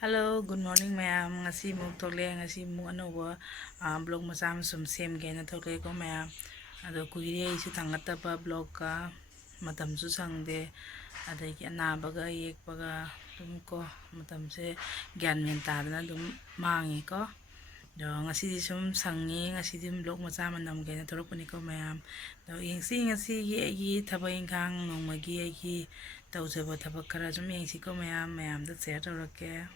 Hello, good morning mayam. Ngasi muk thokle ngasi muk anoba blog macha am sum sem ge na thokle ko mayam. Ado kuire isu thangataba blog ka matam su sangde adagi anabaga yekpaga dum ko matam se gyan men tadana dum mangi ko. Do ngasi di sum sangi ngasi dim blog macha manam ge na thorokpani ko mayam. Do ngasi gi thaba ingkang nongmagi gi tawjaba thaba khara sum yengsi ko mayam da share thorake.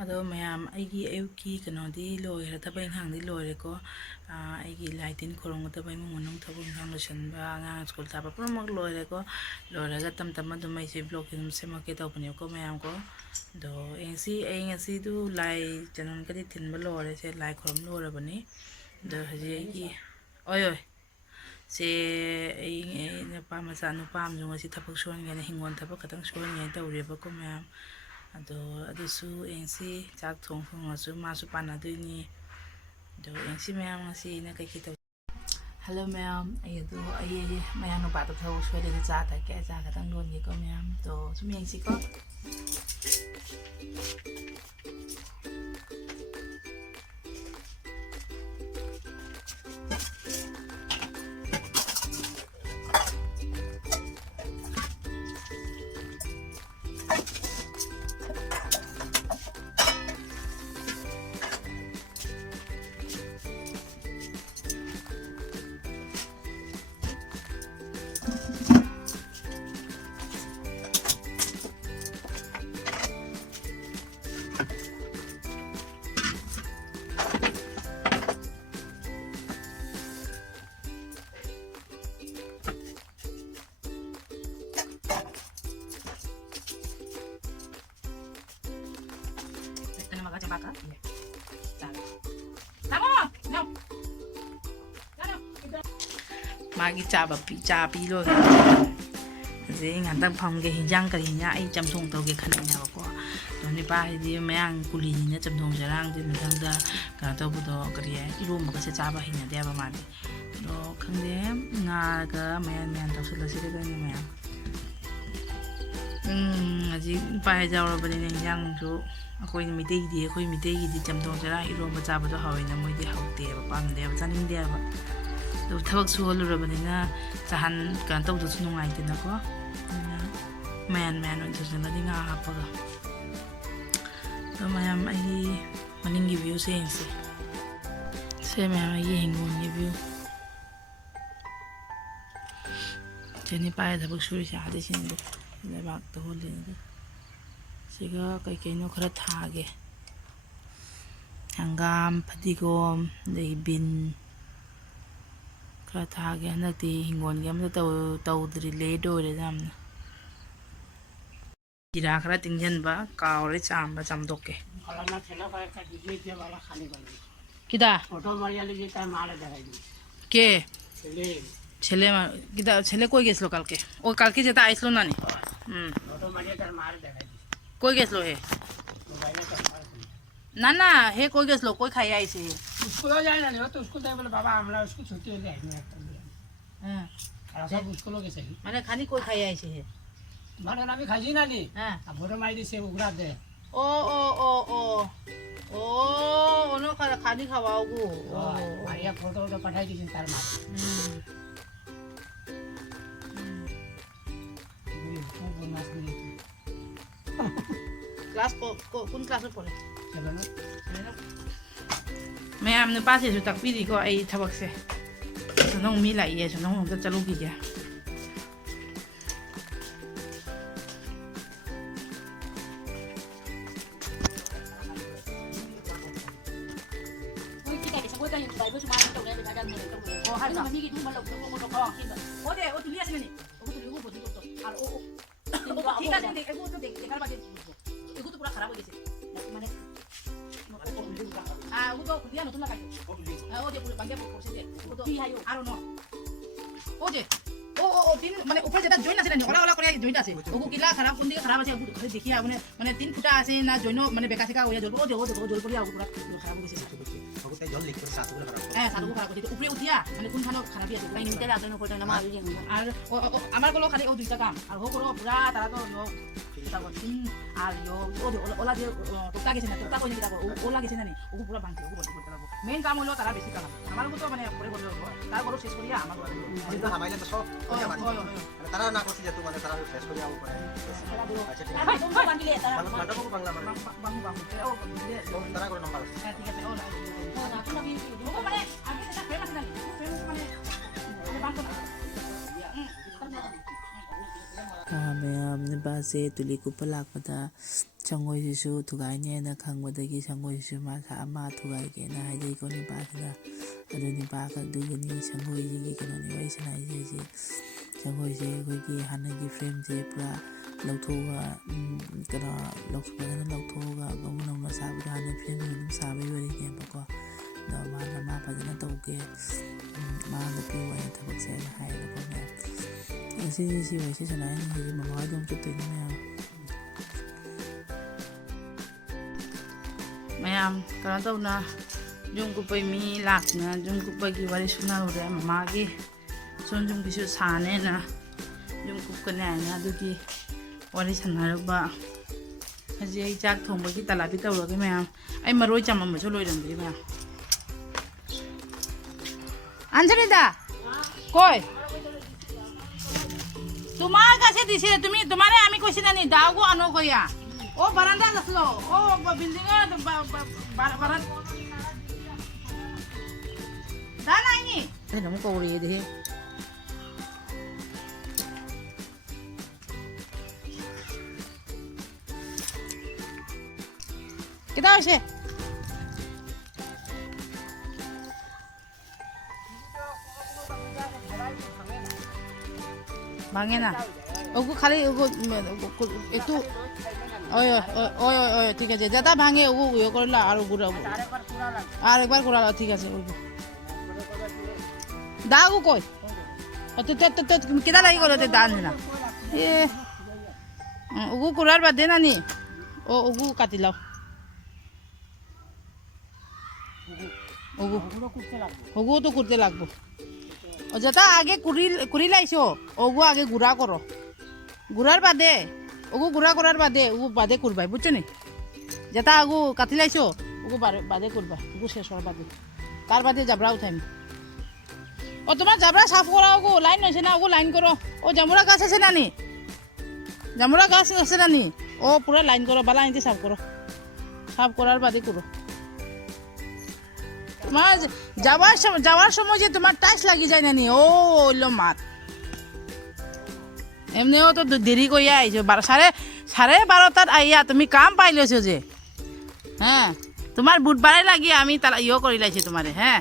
Ado mayam aigi ayuki kanodi loire tabai hang di loire ko aigi laitin korong tabai monong tabai hang losan ba ngang school taba promok loire ko loire ga tam do mai se blog dum se make taw pane ko mayam ko do engsi ngasi du lai chanon ka di tin ba loire se lai korom loire bani do haji aigi oi se ai na pa ma sa nu pam jung si thapak son ga hingon thapak katang son ngai tawre ba ko mayam adusu engsi chak thong asu masu panaduni do engsi mayam ngasi na kai kita. Hello mayam ayu mayam no pa to thau shwe de cha ta ke cha ka tang don gi ko mayam to sum engsi ko baka magi cha pi lo ze ngan tang pham ge hinjang ka nya ai cham thong to ge khan nya ko do ni pa di mayang kuli ni cham thong jarang di thang da ka to bu do kri ai ru ma ka se cha ba hin na de ba ma di do khang de nga ga mayan to se la se de ni mayam aji pa ja ro ba ni yang ju akoi mitei di cham thong jarang ru ma cha ba do hawi na moi di haute ba pam de ba chaning de ba do thawak su holu ra ba ni na chahan kan to du nungai de na ko man on to na di nga ha pa ga to mayam ai maning gi view se mayam ai hingun gi view jeni pa da bak suri sha de sin de le bak to hol de siga kai no khara thage hangam padigom dei bin khara thage na ti hingon gam to dri le do re jam gira khara tingjan ba kaw re cham ba cham doke अलना थेला पर का DJ के वाला खाने वाली किदा photo Maria ले जेता माला देखाई के चले छेले किदा छेले कोई गेसलो कालके ओ कालके जेता आइसलो नानी फोटो मारिया तर मार देखाई कोई गेसलो हे मोबाइल का मार ना हे कोई गेसलो कोई खाई आई से उसको लो जाए ना तो उसको दे बोले बाबा हमला उसको छुट्टी हो जाए हां ऐसा उसको लोगे सही माने खानी कोई खाई आई से हे मानो ना भी खाजी ना नी हां अब फोटो मारी से उगरा दे ओ ओनो खानी खावाओगु मारिया फोटो तो पठाई दी तार मार क्लास को कौन क्लास में पढ़े चलो ना मैं आपने पास से तक भी दिखो आई थबक से सुनो मी लाई है सुनो हम तो चलो की क्या Oye, tin mane ऊपर जेता join আছে না ওলা করে join আছে ওগো কিলা খারাপ কোন দিকে খারাপ আছে ওগো খালি দেখি মানে তিন ফুটা আছে না join মানে বেকা থেকে ওয়া জল জল করে ওগো পুরা খারাপ হইছে ওগো তাই জল লিক করে সাতু করে খারাপ সাতু খারাপ করে উপরে উঠিয়া মানে কোন খানো খারাপ আছে তাই নিতে আছে না ফটো না মারি আর আমার গুলো খালি ও দুইটা কাম আর ও করো পুরা তারা তো yo ola de tukta ke chena tukta ko ni kita ola ke chena ni ogu pura bangke ogu bote korte lagbo main kam holo tara beshi kalam amar ko to mane pore bole tar goro শেষ করিয়া আমার যেটা হামাইলে তো সব করিয়া বানি তারা না করছে যে তোমাদের তারা শেষ করিয়া আউ করে আচ্ছা ঠিক আছে তুমি বান্দিলে তারা মান্ডা को বাংলা মানে বাহু ও তারা করে নাম্বার আছে ঠিক আছে ও না তুমি না বিয়ে ও মানে আমি সেটা ফেমাস না ফেমাস মানে বাংলা ꯃꯌꯥꯝꯅ ꯕꯥꯁꯦ ꯇꯨꯂꯤ ꯀꯨꯞꯄ ꯂꯥꯛꯄꯗ ꯁꯪꯒꯣꯏꯁꯤꯁꯨ ꯊꯨꯒꯥꯏꯅꯦꯅ ꯈꯪꯕꯗꯒꯤ ꯁꯪꯒꯣꯏꯁꯤꯁꯨ ꯃꯥꯁꯥ ꯑꯃ ꯊꯨꯒꯥꯏꯒꯦꯅ ꯍꯥꯏꯖꯩꯀꯣ ꯅꯤꯄꯥꯁꯤꯅ ꯑꯗꯨ ꯅꯤꯄꯥꯒ ꯑꯗꯨꯒꯅꯤ ꯁꯪꯒꯣꯏꯁꯤꯒꯤ ꯀꯩꯅꯣꯅꯤ ꯋꯥꯔꯤ ꯁꯥꯟꯅꯩꯁꯦ ꯁꯪꯒꯣꯏꯁꯦ ꯑꯩꯈꯣꯏꯒꯤ ꯍꯥꯟꯅꯒꯤ ꯐ꯭ꯔꯦꯝꯁꯦ ꯄꯨꯔꯥ ꯂꯧꯊꯣꯛꯑꯒ ꯀꯩꯅꯣ ꯐꯖꯅ ꯂꯧꯊꯣꯛꯑꯒ ꯑꯃꯨꯛ ꯅꯧꯅ ꯁꯥꯕꯗ ꯍꯥꯟꯅ ꯐ꯭ꯔꯦꯝꯁꯦ ꯑꯗꯨꯝ ꯁꯥꯕꯒꯤ ꯋꯥꯔꯤꯅꯦꯕꯀꯣ ꯑꯗꯣ ꯃꯥꯅ ꯃꯥ ꯐꯖꯅ ꯇꯧꯒꯦ ꯃꯥꯅ ꯄꯤꯌꯨ ꯑꯩꯅ ꯊꯕꯛꯁꯦ ꯍꯥꯏꯌꯦꯕꯀꯣ ꯃꯌꯥꯝ ꯉꯁꯤ ꯋꯥꯔꯤꯁꯦ ꯁꯥꯟꯅꯔꯅꯤ ꯍꯧꯖꯤꯛ ꯃꯃꯥ ꯍꯣꯏꯗ ꯑꯃꯨꯛ ꯆꯠꯇꯣꯏꯅꯤ ꯃꯌꯥꯝ ꯀꯩꯅꯣ ꯇꯧꯅ ꯌꯨꯝ ꯀꯨꯞꯄꯩ ꯃꯤ ꯂꯥꯛꯇꯅ ꯌꯨꯝ ꯀꯨꯞꯄꯒꯤ ꯋꯥꯔꯤ ꯁꯨꯅꯔꯨꯔꯦ ꯃꯃꯥꯒꯤ ꯁꯣꯝ ꯌꯨꯝꯒꯤꯁꯨ ꯁꯥꯅꯦꯅ ꯌꯨꯝ ꯀꯨꯞꯀꯅꯤ ꯍꯥꯏꯅ ꯑꯗꯨꯒꯤ ꯋꯥꯔꯤ ꯁꯥꯟꯅꯔꯨꯕ ꯍꯧꯖꯤꯛ ꯑꯩ ꯆꯥꯛ ꯊꯣꯡꯕꯒꯤ ꯇꯂꯥꯄꯤ ꯇꯧꯔꯒꯦ ꯃꯌꯥꯝ ꯑꯩ ꯃꯔꯣꯏ ꯆꯥꯃꯝꯕꯁꯨ লোইꯔꯝꯗ꯭ꯔꯤ ময়াম আনসারিদা কই তোমার কাছে দিছে তুমি তোমারে আমি কইছি না নি দাওগো আনো কইয়া ও বারান্দা আসলো ও বিল্ডিং এর বারান্দা দা নাইনি এই নম কওরি দেখে কেদা হইছে ভাঙে না ওগু খালি ওগু একটু ওই ওই ওই ঠিক আছে যেটা ভাঙে ওগু ইয়ে করলে আর গুড়া আর একবার করা ঠিক আছে ওগু দাগু কই কেদা লাগি গেল দান না এ ওগু কুড়ার বাদে না নি ও ওগু কাটি লাও ওগু তো করতে লাগবো যেটা আগে কুড়ি লাইছো ওগু আগে গুড়া করো গুড়ার বাদে ওগু গুড়া করার বাদে ওগু বাদে করবাই বুঝছো নি যেটা আগু কাটি লাইছো ওগু বাদে করবা ওগু শেষ হওয়ার বাদে তার বাদে জাবরা উঠাইম ও তোমার জাবরা সাফ করা ওগু লাইন হয়েছে না ওগু লাইন করো ও জামুরা গাছ আছে না নি জামুরা গাছ আছে না নি ও পুরা লাইন করো বালা আনতে সাফ করো সাফ করার বাদে করো তোমার যাওয়ার সময় যে তোমার টাইস লাগি যায় না নি ও হইলো মাত এমনিও তো দেরি করিয়া আইছো 12:30 আইয়া তুমি কাম পাইলেছো যে হ্যাঁ তোমার বুধবারে লাগি আমি তারা ইয়ে করি লাইছি তোমারে হ্যাঁ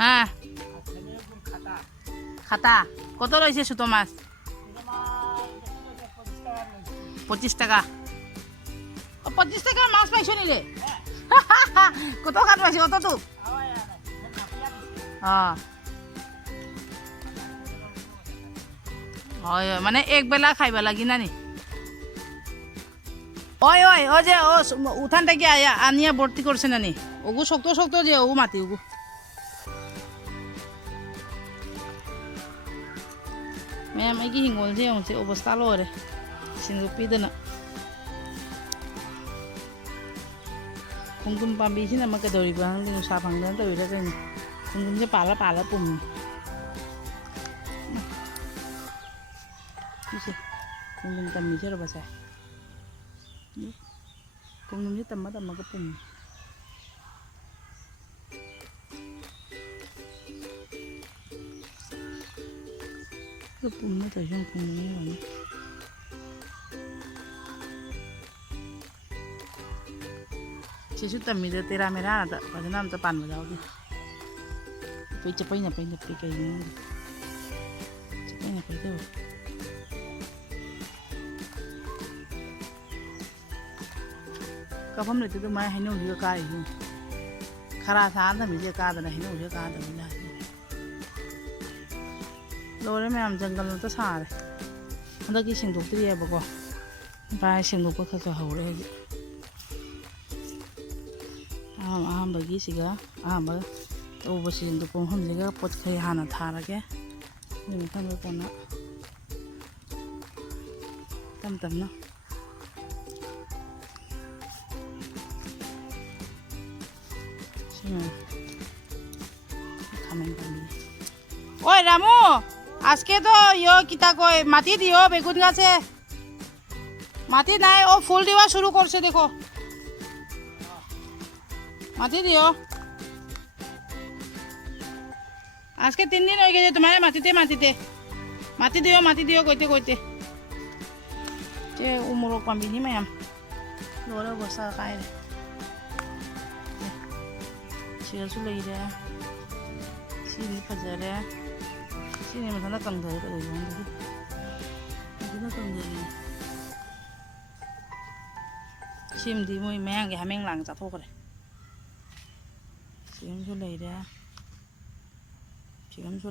হ্যাঁ খাতা কত রয়েছে ছোট মাছ 25 টাকা 25 টাকা মাছ পাইছো নিলে কত খাত পাইছো কত তো হয় মানে এক বেলা খাইবা লাগি না নি ওই ওই ও যে ও উঠান থেকে আনিয়া ভর্তি করছে না নি ওগু শক্ত যে ওগু মাতি ওগু ম্যাম এই কি হিঙ্গল যে হচ্ছে অবস্থা লরে সিঙ্গুপিদনা kum pambi sih nama kedori bang di nusa panggilan tuh udah kan kumnya pala pum sih kum tambi sih apa sih kumnya tambah ke pum ke pumnya tuh yang kumnya mana Sisu tammi de tera mera na ta pa nam ta pan ma jaogi pe chapai na pe kai ni chapai na pe to ka pham le tu mai hai no ji ka ri ni khara sa na mi je ka da na hai no je ka da mi na lo re me am jangal ta sa re anda ki sing dok tri ya ba ko ba sing dok ka ka ho re ahambagi siga ahamba obosin do pon hom siga pot khai hana tharage ni kan ko na tầm nó oi Ramu আজকে তো ইয়ো কিতা কয় মাটি দিও বেগুন গাছে মাটি নাই ও ফুল দেওয়া শুরু করছে দেখো মাটি দিও আজকে 3 দিন হয়ে গেছে তোমার মাটি দিও কইতে যে উমরক পাম্বিনি ম্যাম লোরা বসা খায় 시가수 레이래 시리 파자래 시리면 하나 깡다래 그래 이런데 하나 깡다래 심디 뭐 맹게 하맹랑 자토 그래 시금수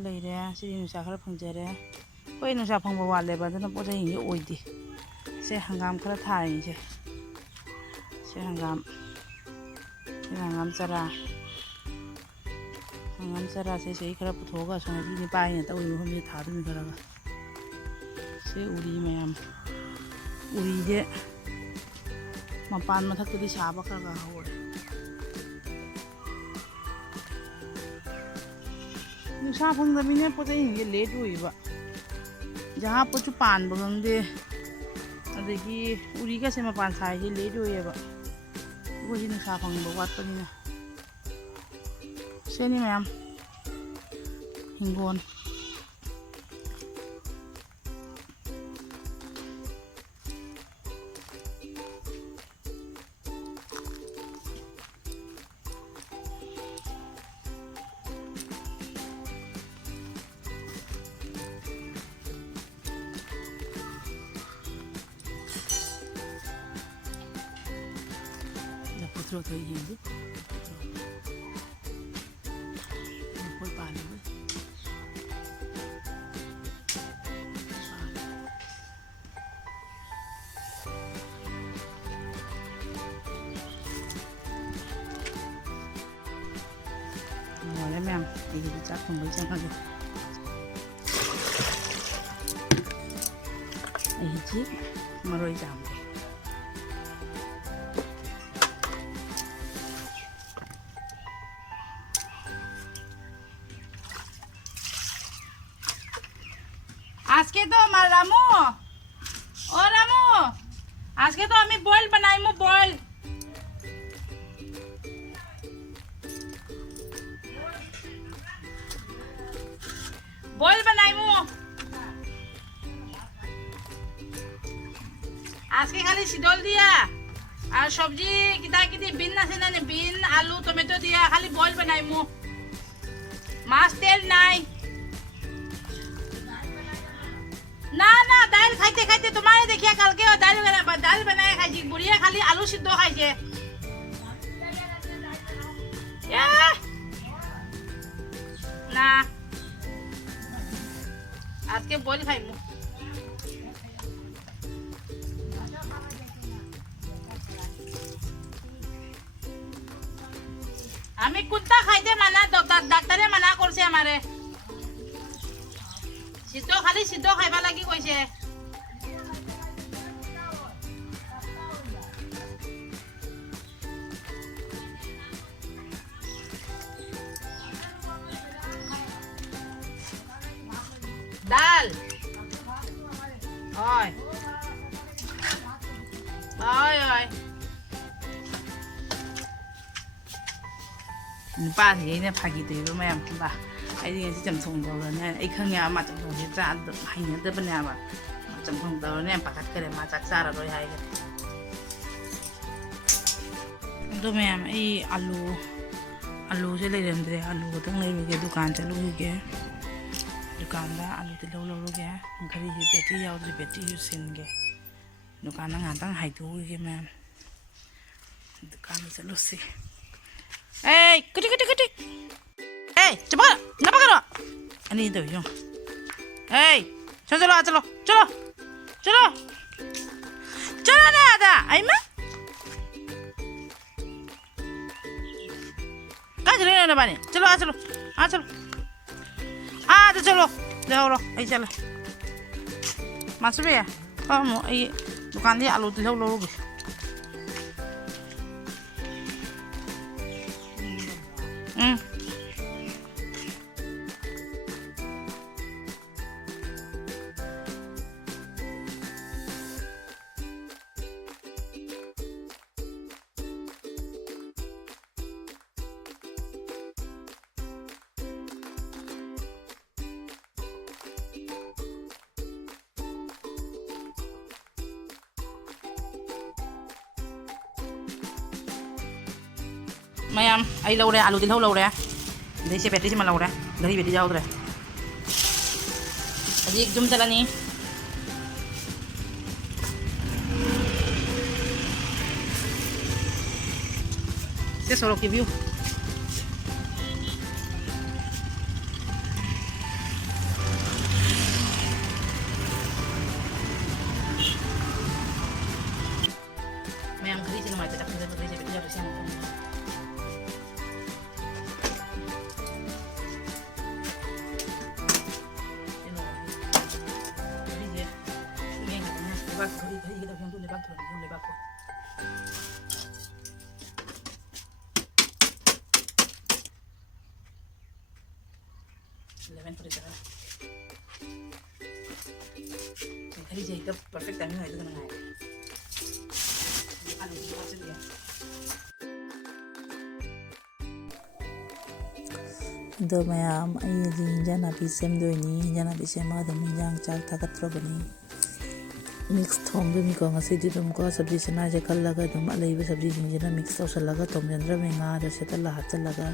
레이래 시리는 사카를 펑자래 거기는 사 펑버 왔래 봐도는 보자 이게 오이디 세 한감 그래 다 이제 세 한감 자라 한감사라 세세 이거라 부터가 전에 이미 빠이네 또 이거 혼자 다 드는 거라가 세 우리 매am 우리 이제 마pan 마탁들이 샤바카가 하고 누사 펑다미네 포자 이게 레드 오이바 जहाँ पोचु पान बगंदे अदगी उरीगा से माpan साइ हे लेड ओइबा वो ही नुसा फंग वाट पनिना सेनी ma'am हिंगोन Terus tu ini tu, pun panen tu. Boleh memang, ini dicak kembali jangan tu. Ini cik, maroi jam. আজকে তো আমার রামু ও রামু আজকে তো আমি বয়েল বানাইমু বয়েল বানাইমু আজকে খালি শীতল দিয়া আর সবজি কিতা কিতি বিন আছে না বিন আলু টমেটো দিয়া খালি বয়েল বানাইমু মাছ তেল নাই ना ना दाल खाते खाते तुम्हारे देखिए कल के दाल बनाए खाई बुढ़िया खाली आलू सिद्धो खाई ना आज के बोल खाई हमें कुत्ता खाइते माना डॉक्टरे मना करছে हमारे সিদ্ধ খালি সিদ্ধ খাইবা লাগি কইছে ডাল ওই ওই ওইป้าทีเนี่ยพากี่ตัวแม่ป่ะไอ้ที่จะจำทรงตัวเนี่ยไอ้เครื่องยามาจำทรงที่จ้าให้เงินเดือนเป็นยาแบบจำทรงตัวเนี่ยปากกัดก็เลยมาจากซาเราโดยให้กันตัวแม่ไอ้อาลูใช่เลยเดิมเลยอาลูก็ต้องเลยไปดูการจะรู้แกดูการละอาลูที่เรารู้แกมันก็ได้ยินเบ็ดที่ยาวที่เบ็ดที่ยูซินแกดูการงานตั้งหายตัวแกแม่ดูการจะรู้สิเอ้ยกึ๊ดHey, cepat, kenapa kau? Ini itu yang. Hey, colo ni ada, Aima? Kau colo ni apa ni? Colo. Ada colo, dah colo, ayo colo. Masuk ya? ꯑꯃꯨꯛ ꯑꯩ ꯗꯨꯀꯥꯟꯗꯒꯤ ꯑꯥꯂꯨ ꯇꯤꯜꯍꯧ ꯂꯧꯔꯨꯒꯦ ꯃꯌꯥꯝ ꯑꯩ ꯂꯧꯔꯦ ꯑꯥꯂꯨ ꯇꯤꯜꯍꯧ ꯂꯧꯔꯦ ꯑꯗꯩ ꯁꯤ ꯕꯦꯇ꯭ꯔꯤꯁꯤꯃ ꯂꯧꯔꯦ ꯘꯔꯤ ꯕꯦꯇ꯭ꯔꯤ ꯌꯥꯎꯗ꯭ꯔꯦ ꯍꯧꯖꯤꯛ ꯖꯨꯝ ꯆꯠꯂꯅꯤ ꯁꯤ ꯁꯣꯔꯣꯛꯀꯤ ꯚ꯭ꯌꯨ ꯃꯌꯥꯝ ꯘꯔꯤꯁꯦ ꯅꯨꯡꯉꯥꯏꯇꯦ ꯆꯠꯄꯗ ꯘꯔꯤꯁꯦ ꯕꯦꯇ꯭ꯔꯤ ꯌꯥꯎꯗ꯭ꯔꯦ ꯁꯤ ꯑꯃꯨꯛ ꯘꯔꯤꯁꯦ ꯍꯦꯛꯇ ꯄꯔꯐꯦꯛ ꯇꯥꯏꯃꯤꯡ ꯑꯣꯏꯗꯨꯅ ꯉꯥꯏ ꯑꯗꯣ ꯃꯌꯥꯝ ꯑꯩꯗꯤ ꯍꯤꯟꯖꯥꯡ ꯅꯥꯄꯤ ꯁꯦꯝꯗꯣꯏꯅꯤ ꯍꯤꯟꯖꯥꯡ ꯅꯥꯄꯤ ꯁꯦꯝꯃꯒ ꯑꯗꯨꯝ ꯍꯤꯟꯖꯥꯡ ꯆꯥꯛ ꯊꯥꯒꯠꯇ꯭ꯔꯕꯅꯤ ꯃꯤꯛꯁ ꯊꯣꯡꯗꯣꯏꯅꯤꯀꯣ ꯉꯁꯤꯗꯤ ꯑꯗꯨꯝ ꯀꯣ ꯁꯕꯖꯤ ꯁꯅꯥꯁꯦ ꯈꯜꯂꯒ ꯑꯗꯨꯝ ꯑꯂꯩꯕ ꯁꯕꯖꯤꯁꯤꯡꯁꯤꯅ ꯃꯤꯛꯁ ꯇꯧꯁꯜꯂꯒ ꯊꯣꯡꯖꯟꯗ꯭ꯔꯕꯅꯤ ꯉꯥꯗꯣ ꯁꯦꯠꯇꯜꯂ ꯍꯥꯞꯆꯜꯂꯒ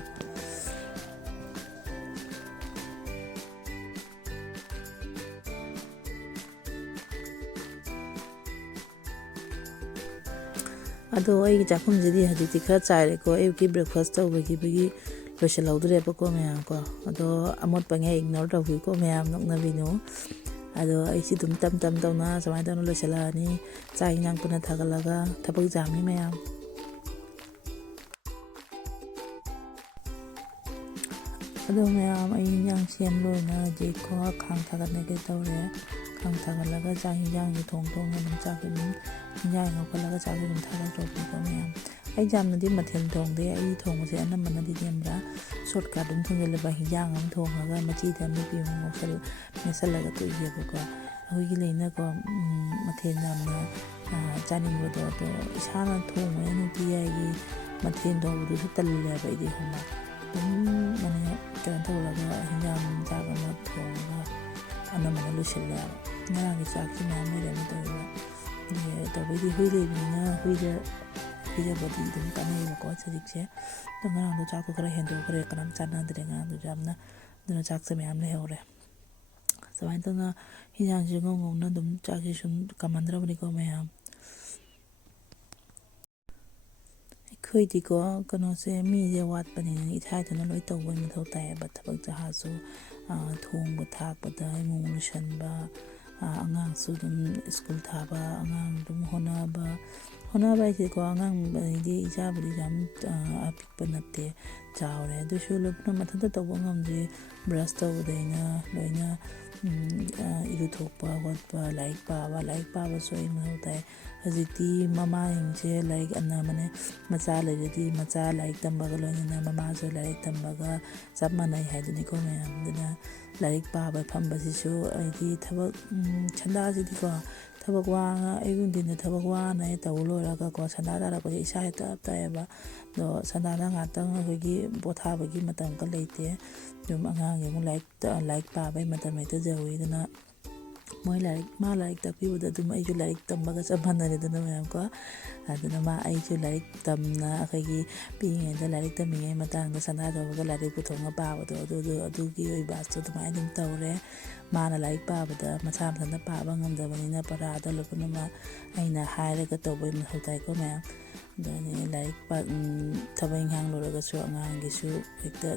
ꯑꯗꯣ ꯑꯩꯒꯤ ꯆꯥꯛꯈꯨꯝꯁꯤꯗꯤ ꯍꯧꯖꯤꯛꯇꯤ ꯈꯔ ꯆꯥꯏꯔꯦꯀꯣ ꯑꯌꯨꯛꯀꯤ ꯕ꯭ꯔꯦꯛꯐꯥꯁ ꯇꯧꯕꯒꯤ ꯂꯣꯏꯁꯤꯜꯍꯧꯗ꯭ꯔꯦꯕꯀꯣ ꯃꯌꯥꯝ ꯀꯣ ꯑꯗꯣ ꯑꯃꯣꯠꯄꯉꯩ ꯏꯒꯅꯣꯔ ꯇꯧꯕꯤꯀꯣ ꯃꯌꯥꯝ ꯅꯣꯛꯅꯕꯤꯅꯨ ꯑꯗꯣ ꯑꯩꯁꯤ ꯑꯗꯨꯝ ꯇꯝ ꯇꯧꯅ ꯁꯨꯃꯥꯏꯅ ꯇꯧꯅ ꯂꯣꯏꯁꯤꯜꯂꯛꯑꯅꯤ ꯆꯥꯛ ꯏꯟꯖꯥꯡ ꯄꯨꯟꯅ ꯊꯥꯒꯠꯂꯒ ꯊꯕꯛ ꯌꯥꯝꯃꯤ ꯃꯌꯥꯝ ꯑꯗꯣ ꯃꯌꯥꯝ ꯑꯩ ꯏꯟꯖꯥꯡ ꯁꯦꯝ ꯂꯣꯏꯅ ꯍꯧꯖꯤꯛꯀꯣ ꯈꯥꯡ ꯊꯥꯒꯠꯅꯒꯦ ꯇꯧꯔꯦ ꯈꯥꯡ ꯊꯥꯒꯠꯂꯒ ꯆꯥꯛ ꯏꯟꯖꯥꯡꯁꯦ ꯊꯣꯡꯅ ꯑꯗꯨꯝ ꯆꯥꯛꯁꯨ ꯑꯗꯨꯝ ꯏꯟꯖꯥꯡ ꯉꯧꯈꯠꯂꯒ ꯆꯥꯛꯁꯨ ꯑꯗꯨꯝ ꯊꯥꯒꯠꯇꯧꯕꯤꯀꯣ ꯃꯌꯥꯝ ꯑꯩ ꯌꯥꯝꯅꯗꯤ ꯃꯊꯦꯜ ꯊꯣꯡꯗꯦ ꯑꯩ ꯊꯣꯡꯕꯁꯦ ꯑꯅꯝꯕꯅꯗꯤ ꯅꯦꯝꯕ꯭ꯔꯥ ꯁꯣꯔꯠꯀꯠ ꯑꯗꯨꯝ ꯊꯣꯡꯖꯤꯜꯂꯕ ꯍꯤꯟꯖꯥꯡ ꯑꯃ ꯊꯣꯡꯉꯒ ꯃꯆꯤꯗ ꯅꯨꯄꯤ ꯑꯃ ꯃꯦꯠꯁꯜꯂꯒ ꯇꯣꯛꯏꯑꯕꯀꯣ ꯑꯩꯈꯣꯏꯒꯤ ꯂꯩꯅꯀꯣ ꯃꯊꯦꯜ ꯌꯥꯝꯅ ꯆꯥꯅꯤꯡꯕꯗꯣ ꯑꯗꯣ ꯏꯁꯥꯅ ꯊꯣꯡꯕꯅ ꯅꯨꯡꯇꯤꯖꯥꯏꯒꯤ ꯃꯊꯦꯜ ꯊꯣꯡꯕꯗꯨꯁꯨ ꯇꯜꯂꯦꯕ ꯑꯩꯗꯤ ꯈꯪꯕ ꯑꯗꯨꯝ ꯀꯩꯅꯣ ꯇꯧꯔꯒ ꯍꯤꯟꯖꯥꯡ ꯆꯥꯛ ꯑꯃ ꯊꯣꯡꯉꯒ ꯑꯅꯝꯕꯅ ꯂꯣꯏꯁꯤꯜꯂꯦꯕ ꯉꯔꯥꯡꯒꯤ ꯆꯥꯛꯁꯤ ꯃꯌꯥꯝ ꯂꯩꯔꯝꯃꯤ ꯇꯧꯔꯤꯕ ꯇꯧꯕꯩꯗꯤ ꯍꯨꯏ ꯂꯩꯕꯅꯤꯅ ꯄꯤꯖꯕꯗꯤ ꯑꯗꯨꯝ ꯀꯥꯟꯅꯩꯌꯦꯕꯀꯣ ꯍꯧꯖꯤꯛꯁꯦ ꯑꯗꯣ ꯉꯔꯥꯡꯗꯣ ꯆꯥꯛꯇꯣ ꯈꯔ ꯍꯦꯟꯗꯣꯛꯈ꯭ꯔꯦ ꯀꯅꯥꯝ ꯆꯥꯟꯅꯗ꯭ꯔꯦ ꯉꯔꯥꯡꯗꯨꯁꯨ ꯌꯥꯝꯅ ꯑꯗꯨꯅ ꯆꯥꯛꯁꯦ ꯃꯌꯥꯝ ꯂꯩꯍꯧꯔꯦ ꯁꯨꯃꯥꯏꯅ ꯇꯧꯅ ꯍꯤꯟꯖꯥꯡꯁꯦ ꯉꯧꯅ ꯑꯗꯨꯝ ꯆꯥꯛꯁꯦ ꯁꯨꯝ ꯀꯝꯃꯟꯗ꯭ꯔꯕꯅꯤꯀꯣ ꯃꯌꯥꯝ ꯑꯩꯈꯣꯏꯗꯤꯀꯣ ꯀꯩꯅꯣꯁꯦ ꯃꯤꯁꯦ ꯋꯥꯠꯄꯅꯤꯅ ꯏꯊꯥꯏꯗꯅ ꯂꯣꯏ ꯇꯧꯕꯩ ꯃꯊꯧ ꯇꯥꯏꯌꯦꯕ ꯊꯕꯛ ꯖꯍꯥꯁꯨ ꯊꯣꯡꯕ ꯊꯥꯛꯄꯗ ꯏꯃꯨꯡ ꯂꯣꯏꯁꯟꯕ ꯑꯉꯥꯡꯁꯨ ꯑꯗꯨꯝ ꯁ꯭ꯀꯨꯜ ꯊꯥꯕ ꯑꯉꯥꯡ ꯑꯗꯨꯝ ꯍꯣꯠꯅꯕ ꯍꯥꯏꯁꯦꯀꯣ ꯑꯉꯥꯡꯗꯤ ꯏꯆꯥꯕꯨꯗꯤ ꯌꯥꯝ ꯑꯄꯤꯛꯄ ꯅꯠꯇꯦ ꯆꯥꯎꯔꯦ ꯑꯗꯨꯁꯨ ꯂꯣꯏꯅ ꯃꯊꯟꯇ ꯇꯧꯕ ꯉꯝꯗ꯭ꯔꯤ ꯕ꯭ꯔꯁ ꯇꯧꯕꯗꯩꯅ ꯂꯣꯏꯅ ꯏꯔꯨꯊꯣꯛꯄ ꯈꯣꯠꯄ ꯂꯥꯏꯔꯤꯛ ꯄꯥꯕꯁꯨ ꯑꯩ ꯃꯊꯧ ꯇꯥꯏ ꯍꯧꯖꯤꯛꯇꯤ ꯃꯃꯥꯁꯤꯡꯁꯦ ꯂꯥꯏꯔꯤꯛ ꯑꯅꯝꯕꯅ ꯃꯆꯥ ꯂꯩꯔꯗꯤ ꯃꯆꯥ ꯂꯥꯏꯔꯤꯛ ꯇꯝꯕꯒ ꯂꯣꯏꯅꯅ ꯃꯃꯥꯁꯨ ꯂꯥꯏꯔꯤꯛ ꯇꯝꯕꯒ ꯆꯞ ꯃꯥꯟꯅꯩ ꯍꯥꯏꯗꯨꯅꯤꯀꯣ ꯃꯌꯥꯝꯗꯨꯅ ꯂꯥꯏꯔꯤꯛ ꯄꯥꯕ ꯐꯝꯕꯁꯤꯁꯨ ꯑꯩꯗꯤ ꯊꯕꯛ ꯁꯟꯗꯥꯁꯤꯗꯤꯀꯣ ꯊꯕꯛ ꯑꯌꯨꯛ ꯅꯨꯡꯊꯤꯟꯗ ꯊꯕꯛ ꯋꯥꯅ ꯇꯧ ꯂꯣꯏꯔꯒꯀꯣ ꯁꯟꯗꯥ ꯇꯥꯔꯛꯄꯁꯦ ꯏꯁꯥ ꯍꯦꯛꯇ ꯇꯥꯏꯑꯦꯕ ꯑꯗꯣ ꯁꯟꯗꯥꯗ ꯉꯥꯛꯇꯪ ꯑꯩꯈꯣꯏꯒꯤ ꯄꯣꯊꯥꯕꯒꯤ ꯃꯇꯝꯒ ꯂꯩꯇꯦ ꯑꯗꯨꯝ ꯑꯉꯥꯡꯒꯤ ꯑꯃꯨꯛ ꯂꯥꯏꯔꯤꯛ ꯄꯥꯕꯒꯤ ꯃꯇꯝ ꯍꯦꯛꯇ ꯌꯧꯋꯤ ꯑꯗꯨꯅ ꯃꯣꯏ ꯂꯥꯏꯔꯤꯛ ꯇꯥꯛꯄꯤꯕꯗ ꯑꯗꯨꯝ ꯑꯩꯁꯨ ꯂꯥꯏꯔꯤꯛ ꯇꯝꯕꯒ ꯆꯞ ꯃꯥꯟꯅꯔꯦꯗꯅ ꯃꯌꯥꯝꯀꯣ ꯑꯗꯨꯅ ꯑꯩꯁꯨ ꯂꯥꯏꯔꯤꯛ ꯇꯝꯅ ꯑꯩꯈꯣꯏꯒꯤ ꯄꯤꯛꯏꯉꯩꯗ ꯂꯥꯏꯔꯤꯛ ꯇꯝꯃꯤꯉꯩ ꯃꯇꯥꯡꯗ ꯁꯟꯗꯥ ꯇꯧꯔꯒ ꯂꯥꯏꯔꯤꯛ ꯄꯨꯊꯣꯛꯅ ꯄꯥꯕꯗꯣ ꯑꯗꯨꯒꯤ ꯑꯣꯏꯕꯁꯨ ꯑꯗꯨꯃꯥꯏꯅ ꯑꯗꯨꯝ ꯇꯧꯔꯦ ꯃꯥꯅ ꯂꯥꯏꯔꯤꯛ ꯄꯥꯕꯗ ꯃꯁꯥ ꯃꯊꯟꯇ ꯄꯥꯕ ꯉꯝꯗꯕꯅꯤꯅ ꯄꯔꯥꯗ ꯂꯣꯏꯅꯃꯛ ꯑꯩꯅ ꯍꯥꯏꯔꯒ ꯇꯧꯕꯩ ꯃꯊꯧ ꯇꯥꯏꯀꯣ ꯃꯌꯥꯝ ꯑꯗꯨꯅꯤ ꯂꯥꯏꯔꯤꯛ ꯊꯕꯛ ꯏꯪꯈꯥꯡ ꯂꯣꯏꯔꯒꯁꯨ ꯑꯉꯥꯡꯒꯤꯁꯨ ꯍꯦꯛꯇ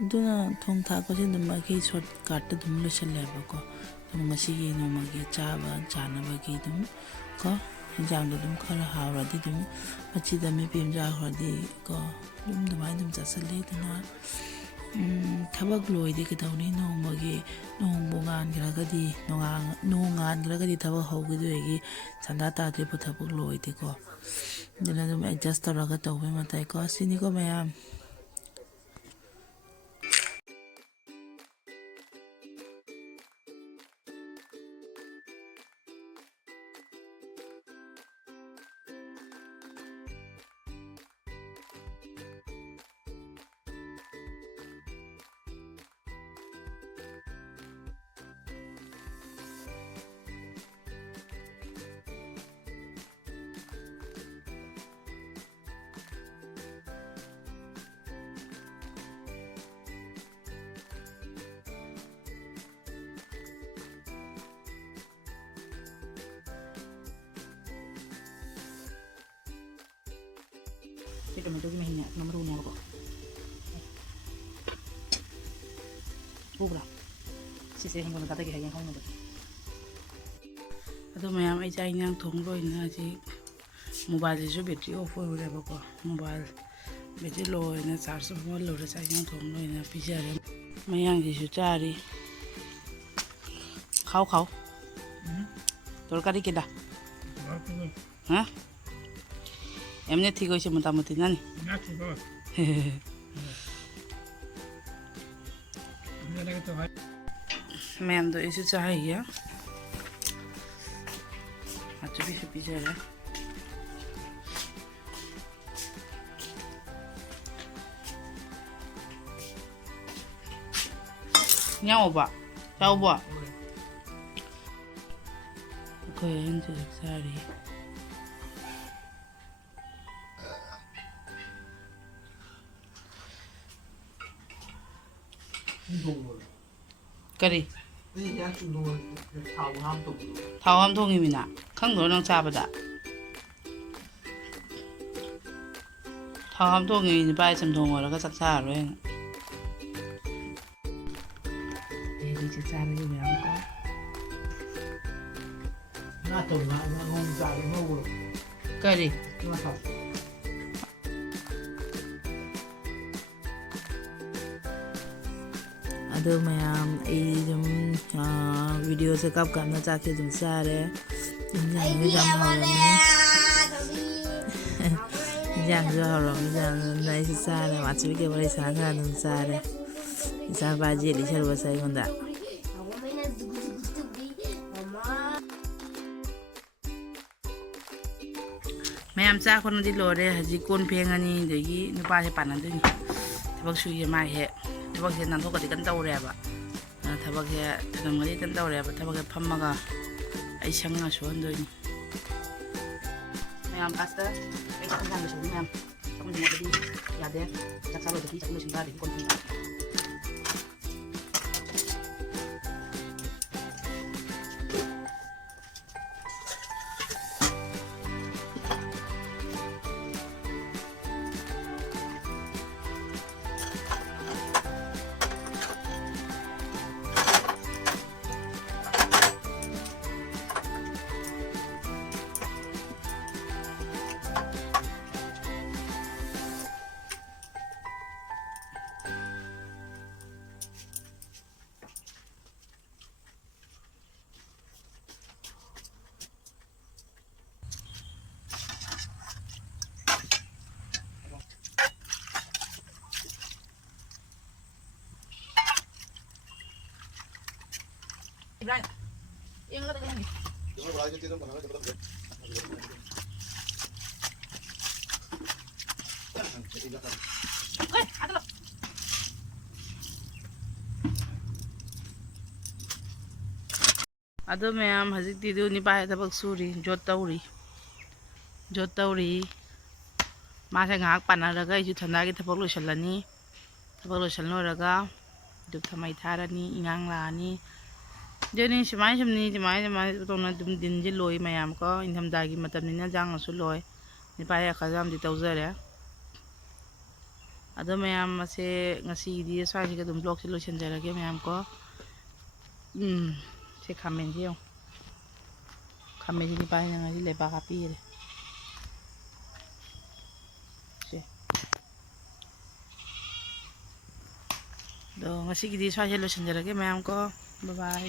ꯑꯗꯨꯅ ꯊꯣꯡ ꯊꯥꯛꯄꯁꯦ ꯑꯗꯨꯝ ꯑꯩꯒꯤ ꯁꯣꯔꯠ ꯀꯥꯠꯇ ꯑꯗꯨꯝ ꯂꯣꯏꯁꯤꯜꯂꯦꯕꯀꯣ ꯑꯗꯨꯝ ꯉꯁꯤꯒꯤ ꯅꯣꯡꯃꯒꯤ ꯆꯥꯅꯕꯒꯤ ꯑꯗꯨꯝ ꯀꯣ ꯌꯦꯟꯖꯥꯡꯗꯣ ꯑꯗꯨꯝ ꯈꯔ ꯍꯥꯎꯔꯗꯤ ꯑꯗꯨꯝ ꯃꯆꯤꯗ ꯃꯤꯄꯤ ꯑꯃ ꯆꯥꯈ꯭ꯔꯗꯤ ꯀꯣ ꯑꯗꯨꯃꯥꯏꯅ ꯑꯗꯨꯝ ꯆꯥꯁꯤꯜꯂꯤ ꯑꯗꯨꯅ ꯊꯕꯛ ꯂꯣꯏꯗꯤ ꯀꯩꯗꯧꯅꯤ ꯅꯣꯡꯃꯒꯤ ꯅꯣꯡꯕꯨ ꯉꯥꯟꯈ꯭ꯔꯒꯗꯤ ꯅꯣꯡ ꯉꯥꯟꯈ꯭ꯔꯒꯗꯤ ꯊꯕꯛ ꯍꯧꯈꯤꯗꯣꯏꯒꯤ ꯁꯟꯗꯥ ꯇꯥꯗ꯭ꯔꯤꯕ ꯊꯕꯛ ꯂꯣꯏꯗꯦꯀꯣ ꯑꯗꯨꯅ ꯑꯗꯨꯝ ꯑꯦꯗꯖꯁ ꯇꯧꯔꯒ ꯇꯧꯕ ꯃꯇꯥꯏꯀꯣ ꯁꯤꯅꯤꯀꯣ ꯃꯌꯥꯝ ꯁꯤ ꯇꯣꯃꯦꯇꯣꯒꯤ ꯃꯍꯤꯅꯦ ꯃꯔꯨꯅꯦꯕꯀꯣ ꯎꯕ꯭ꯔꯥ ꯁꯤꯁꯦ ꯍꯤꯡꯒꯣꯜꯗ ꯊꯥꯗꯒꯦ ꯍꯌꯦꯡ ꯍꯧꯅꯕ ꯑꯗꯣ ꯃꯌꯥꯝ ꯑꯩ ꯆꯥꯛ ꯏꯟꯖꯥꯡ ꯊꯣꯡꯕ ꯑꯣꯏꯅ ꯍꯧꯖꯤꯛ ꯃꯣꯕꯥꯏꯜꯁꯤꯁꯨ ꯕꯦꯇ꯭ꯔꯤ ꯑꯣꯐ ꯑꯣꯏꯔꯨꯔꯦꯕꯀꯣ ꯃꯣꯕꯥꯏꯜ ꯕꯦꯇ꯭ꯔꯤ ꯂꯣ ꯑꯣꯏꯅ ꯆꯥꯔꯖ ꯑꯃ ꯂꯣꯏꯔ ꯆꯥꯛ ꯏꯟꯖꯥꯡ ꯊꯣꯡꯕ ꯑꯣꯏꯅ ꯄꯤꯖꯔꯦ ꯃꯌꯥꯡꯁꯤꯁꯨ ꯆꯥꯔꯤ খাꯎ खाओ তরকারি কেডা হ্যাঁ এমনি ঠিক হয়েছে মোটামুটি জানি ম্যাম도 এসে চাইয়া আচ্ছা বেশি পিজারে nhau sao bạ okay anh chưa được ra đi cái gì thảo ham thông mình à không nói năng cha bả thảo ham thông mình bay chấm thông rồi nó có sắc xa rồi đi chơi xa đi về ăn có cái gì ꯑꯗꯨ ꯃꯌꯥꯝ ꯑꯩ ꯑꯗꯨꯝ ꯚꯤꯗꯤꯑꯣꯁꯦ ꯀꯥꯞꯀꯥꯟꯗ ꯆꯥꯛꯁꯦ ꯑꯗꯨꯝ ꯆꯥꯔꯦ ꯏꯟꯖꯥꯡꯁꯨ ꯌꯥꯝ ꯍꯥꯎꯔꯝꯃꯤ ꯏꯟꯖꯥꯡꯁꯨ ꯍꯥꯎꯔꯝꯃꯤ ꯑꯗꯨꯅ ꯑꯩꯁꯨ ꯆꯥꯔꯦ ꯃꯥꯆꯨꯕꯤꯒ ꯋꯥꯔꯤ ꯁꯥꯔꯒ ꯑꯗꯨꯝ ꯆꯥꯔꯦ ꯏꯆꯥꯅꯨꯄꯥ ꯖꯦꯠꯂꯤ ꯁꯔꯨꯕꯁꯦ ꯑꯩꯉꯣꯟꯗ ꯃꯌꯥꯝ ꯆꯥꯛ ꯈꯣꯠꯅꯗꯤ ꯂꯣꯏꯔꯦ ꯍꯧꯖꯤꯛ ꯀꯣꯟ ꯐꯦꯡꯉꯅꯤ ꯑꯗꯒꯤ ꯅꯨꯄꯥꯁꯦ ꯄꯥꯟꯅꯗꯣꯏꯅꯤ ꯊꯕꯛ ꯁꯨꯏꯌꯦ ꯃꯥꯏꯁꯦ ꯊꯕꯛꯁꯦ ꯅꯥꯟꯊꯣꯛꯀꯗꯤ ꯀꯟꯅ ꯇꯧꯔꯦꯕ ꯊꯕꯛꯁꯦ ꯊꯅꯝꯒꯗꯤ ꯀꯟꯅ ꯇꯧꯔꯦꯕ ꯊꯕꯛꯁꯦ ꯐꯝꯃꯒ ꯑꯩ ꯁꯪꯉ ꯁꯨꯍꯟꯗꯣꯏꯅꯤ ꯃꯌꯥꯝ ꯐꯥꯁꯇ ꯑꯩ ꯆꯥꯛ ꯏꯟꯖꯥꯡ ꯂꯣꯏꯁꯤꯟꯕ ꯃꯌꯥꯝ ꯆꯥꯛꯈꯨꯝꯁꯤꯃꯗꯤ ꯌꯥꯗꯦ ꯆꯥꯛ ꯆꯥꯕꯗꯗꯤ ꯆꯥꯛ ꯂꯣꯏꯁꯤꯟꯕ ꯑꯗꯒꯤ ꯀꯣꯟ ꯐꯦꯡꯕ Ibrahim, yang kata lagi. Ada loh. Ada ma'am, hasil tidur ni pakai tabak suri, jod tauri. Masa ngak panaraga itu thanda kita tabak losalani, tabak losal noraga, duk thamai tharani, ingang lani. Jadi semai tona dum din je loi mayam ko intham dagi matam ni na jang su loi ni pa ya khazam di tawzare ado mayam ase ngasi di sa ji ga dum blog se lo chen jara ge mayam ko se khamen je khamen ni pa na ngari le ba ka pi re se ꯑꯗꯣ ꯉꯁꯤꯒꯤꯗꯤ ꯁ꯭ꯋꯥꯏꯁꯦ ꯂꯣꯏꯁꯤꯟꯖꯔꯒꯦ ꯃꯌꯥꯝ ꯀꯣ ꯕꯥꯏ ꯕꯥꯏ